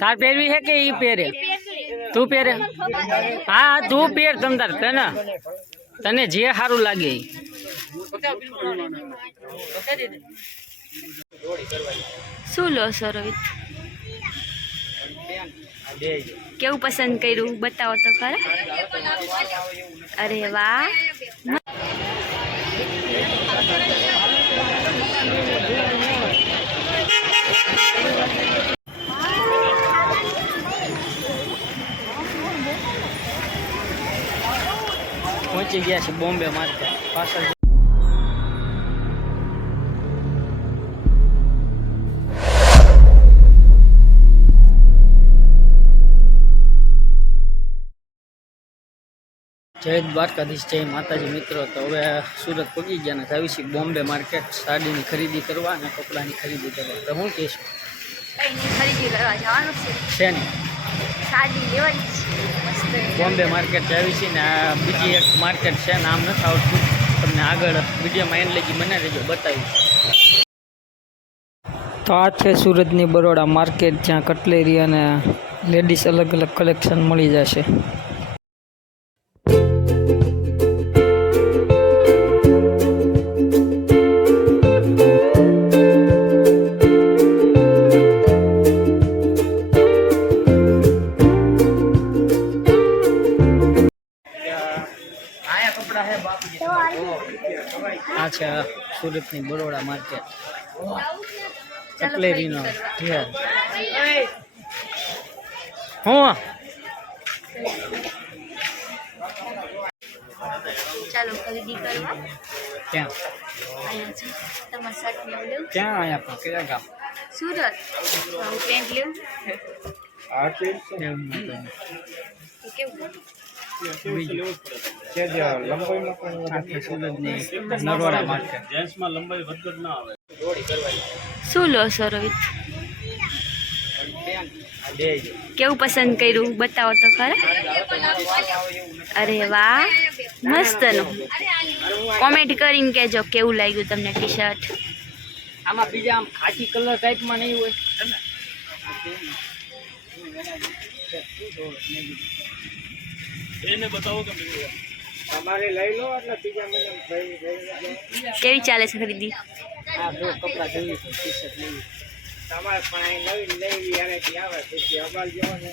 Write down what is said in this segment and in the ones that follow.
तार पेरवी है के ई पेरे तू पेरे हाँ तू पेर तम तार तने तने जे हारू लागे શું લો છો રોહિત કેવું પસંદ કર્યું બતાવો તો ખરા અરે વાહ પહોંચી ગયા છે બોમ્બે માર્કેટ પાછળ जय द्वारकाधीश जय माताजी मित्रों तो हवे सूरत पगी गया ने जावी छी बॉम्बे मार्केट साड़ी ની ખરીદી કરવા અને કપડાની ખરીદી કરવા તો હું કહીશ કઈની ખરીદી કરવા જવાનું છે ને સાડી લેવાની છે મસ્ત बॉम्बे मार्केट जावी छी ने આ બીજી એક માર્કેટ છે નામ નથી આવતું તમને આગળ વિડિયોમાં એન્ડ લગી મને રેજો બતાવીશ તો આ છે સુરતની બરોડા માર્કેટ જ્યાં કટલેરી અને લેડીઝ અલગ અલગ કલેક્શન મળી જશે अच्छा सूरत ની બરોડા માર્કેટ કટલેરી નો ઢેર હું ચાલો ખરીદી કરવા ક્યાં આયા છે તમાર શર્ટ લેવું ક્યાં આયા પણ કયા ગામ સુરત હું પેન્ટ લેવું આ કે કેવું શું લો છો રોહિત કેવું પસંદ કર્યું બતાવો તો ખરા અરે વાહ મસ્ત નું કોમેન્ટ કરીને કહેજો કેવું લાગ્યું તમને ટી શર્ટ આમાં બીજા આમ ખાકી કલર ટાઈપમાં નહીં હોય એને બતાવો કે તમારે લઈ લો એટલે બીજા મહિના કેવી ચાલે છે ખરીદી હા જો કપડા જોઈએ ટી શર્ટ લેવી તમારે પણ નવી લેવી યારે કે આવે પછી અબાલ જેવો ને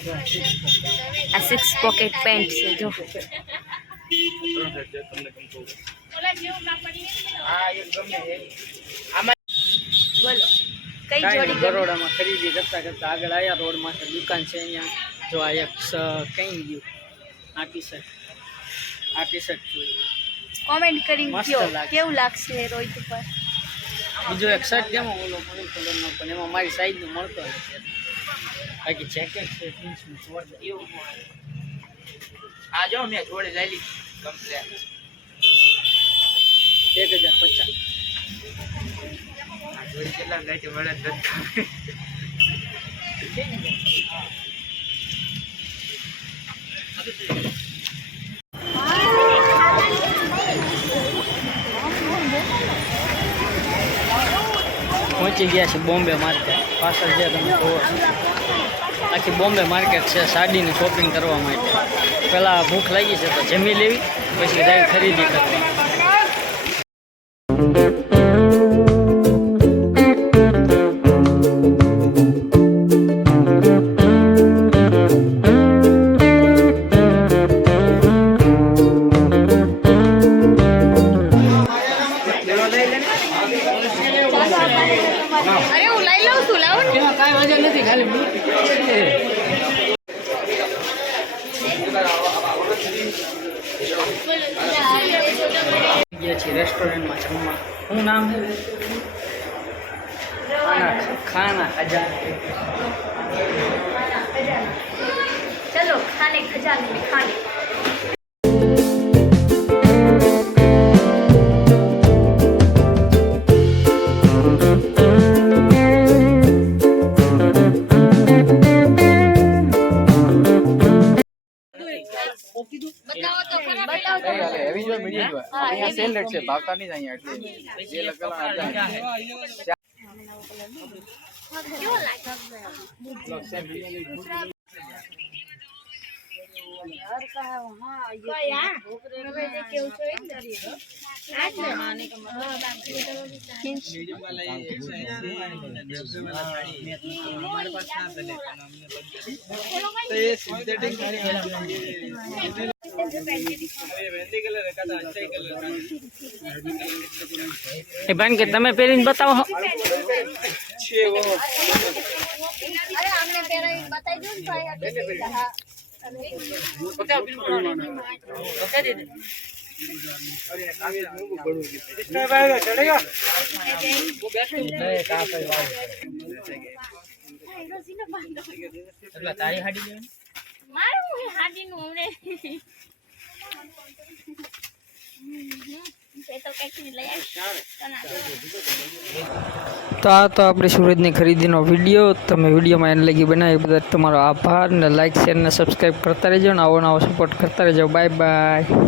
આ 6 પોકેટ પેન્ટ છે જો હા એ ગમે આમાં બોલો કઈ જોડી બરોડામાં ખરીદી કરતા કરતા આગળ આયા રોડ માં દુકાન છે અહીંયા જો આ એક કઈ ગયું આ ટી શર્ટ જોઈ કોમેન્ટ કરીને કયો કેવું લાગશે રોહિત ઉપર બીજો એક શર્ટ જેમ ઓલો મરૂન કલરનો પણ એમાં મારી સાઈઝ નું મળતો નથી બાકી જેકેટ છે જીન્સ નું શોર્ટ એવું આ જો મેં જોડે લઈ લીધી કમ્પ્લેટ 1050 આ જોડી કેટલા લઈ છે વળે પહોંચી ગયા છે બોમ્બે માર્કેટ પાછળ જે તમે જોવો આખી બોમ્બે માર્કેટ છે સાડીની શોપિંગ કરવા માટે પહેલાં ભૂખ લાગી છે તો જમી લેવી પછી જાય ખરીદી કરવી અરે હું લઈ લઉં છું લાવો ને કાંઈ વજન નથી ખાલી ગયા છીએ રેસ્ટોરન્ટમાં જમવા શું નામ છે ખાના ખજાના ચલો ખાને ખજાને में खाने बताओ तो એવી જો મીડિયમ જો અહીંયા સેલ રેટ છે ભાવતા નહીં અહીંયા એટલે જે લગેલા એ બેન કે તમે પહેરીને બતાવો તારી હાડી તો આ તો આપણે સુરતની ખરીદીનો વિડીયો. તમે વિડીયોમાં એને લગી બનાવી બદલ તમારો આભાર. ને લાઇક શેર ને સબસ્ક્રાઈબ કરતા રહેજો ને આવો નવો સપોર્ટ કરતા રહેજો. Bye bye.